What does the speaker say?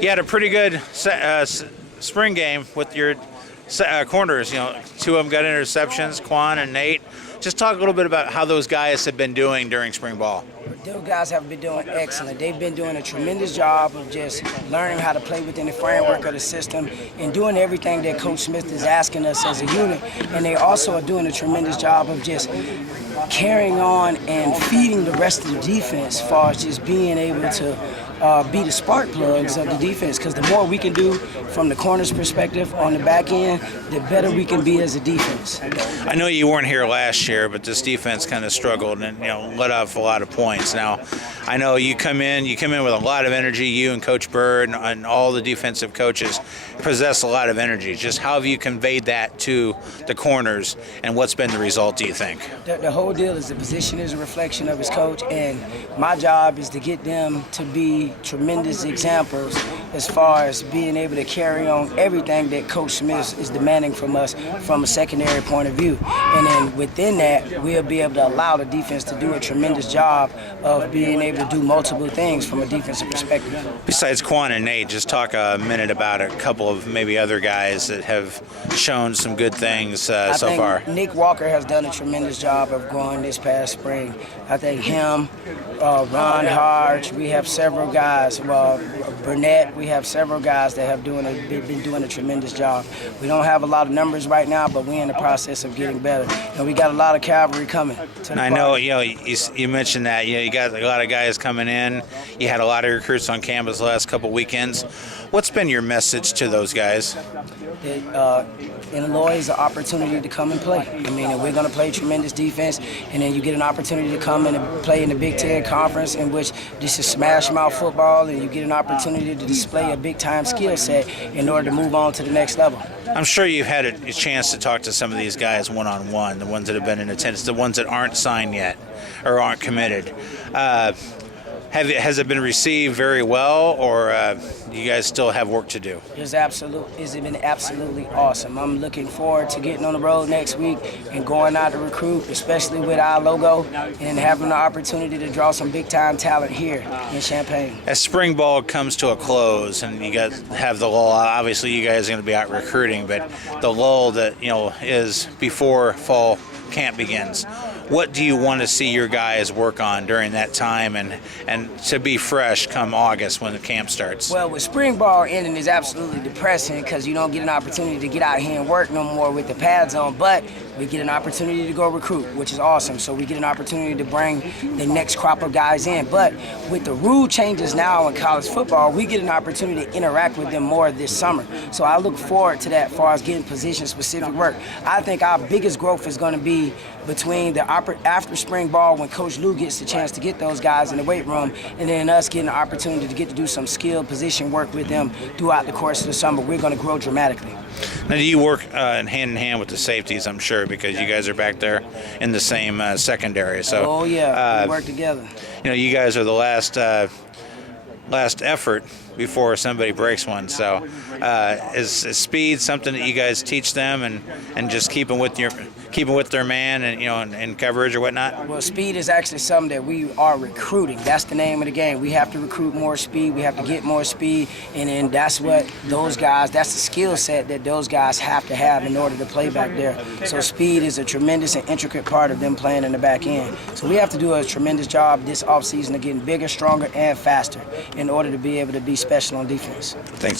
you had a pretty good spring game with your corners. You know, two of them got interceptions, Quan and Nate. Just talk a little bit about how those guys have been doing during spring ball. Those guys have been doing excellent. They've been doing a tremendous job of just learning how to play within the framework of the system and doing everything that Coach Smith is asking us as a unit. And they also are doing a tremendous job of just carrying on and feeding the rest of the defense as far as just being able to be the spark plugs of the defense, because the more we can do from the corners perspective on the back end, the better we can be as a defense. I know you weren't here last year, but this defense kind of struggled and let off a lot of points. Now, I know you come in with a lot of energy. You and Coach Bird and all the defensive coaches possess a lot of energy. Just how have you conveyed that to the corners, and what's been the result, do you think? The whole deal is the position is a reflection of his coach, and my job is to get them to be tremendous examples as far as being able to carry on everything that Coach Smith is demanding from us from a secondary point of view. And then within that, we'll be able to allow the defense to do a tremendous job of being able to do multiple things from a defensive perspective. Besides Quan and Nate, just talk a minute about a couple of maybe other guys that have shown some good things so far. Nick Walker has done a tremendous job of growing this past spring. I think him, Ron Hodge, we have several guys, Burnett, we have several guys that have been doing a tremendous job. We don't have a lot of numbers right now, but we're in the process of getting better. And we got a lot of cavalry coming. I know, you mentioned that, you got a lot of guys coming in. You had a lot of recruits on campus the last couple weekends. What's been your message to those guys? Illinois is an opportunity to come and play. I mean, we're going to play tremendous defense, and then you get an opportunity to come and play in the Big Ten Conference, in which this is smash-mouth football, and you get an opportunity to display a big-time skill set in order to move on to the next level. I'm sure you've had a chance to talk to some of these guys one-on-one, the ones that have been in attendance, the ones that aren't signed yet or aren't committed. Has it been received very well, or you guys still have work to do? It's been absolutely awesome. I'm looking forward to getting on the road next week and going out to recruit, especially with our logo, and having the opportunity to draw some big-time talent here in Champaign. As spring ball comes to a close and you guys have the lull, obviously you guys are going to be out recruiting, but the lull that is before fall camp begins. What do you want to see your guys work on during that time and to be fresh come August when the camp starts? Well, with spring ball ending is absolutely depressing because you don't get an opportunity to get out here and work no more with the pads on, but we get an opportunity to go recruit, which is awesome. So we get an opportunity to bring the next crop of guys in. But with the rule changes now in college football, we get an opportunity to interact with them more this summer. So I look forward to that as far as getting position-specific work. I think our biggest growth is going to be between the after spring ball, when Coach Lou gets the chance to get those guys in the weight room, and then us getting the opportunity to get to do some skilled position work with them throughout the course of the summer. We're going to grow dramatically. Now, do you work hand in hand with the safeties, I'm sure, because you guys are back there in the same secondary? So, oh, yeah, we work together. You guys are the last effort before somebody breaks one. So is speed something that you guys teach them and just keeping with their man and and coverage or whatnot? Well, speed is actually something that we are recruiting. That's the name of the game. We have to recruit more speed. We have to get more speed, and then that's what that's the skill set that those guys have to have in order to play back there. So speed is a tremendous and intricate part of them playing in the back end. So we have to do a tremendous job this offseason of getting bigger, stronger, and faster in order to be able to be special on defense. Thanks.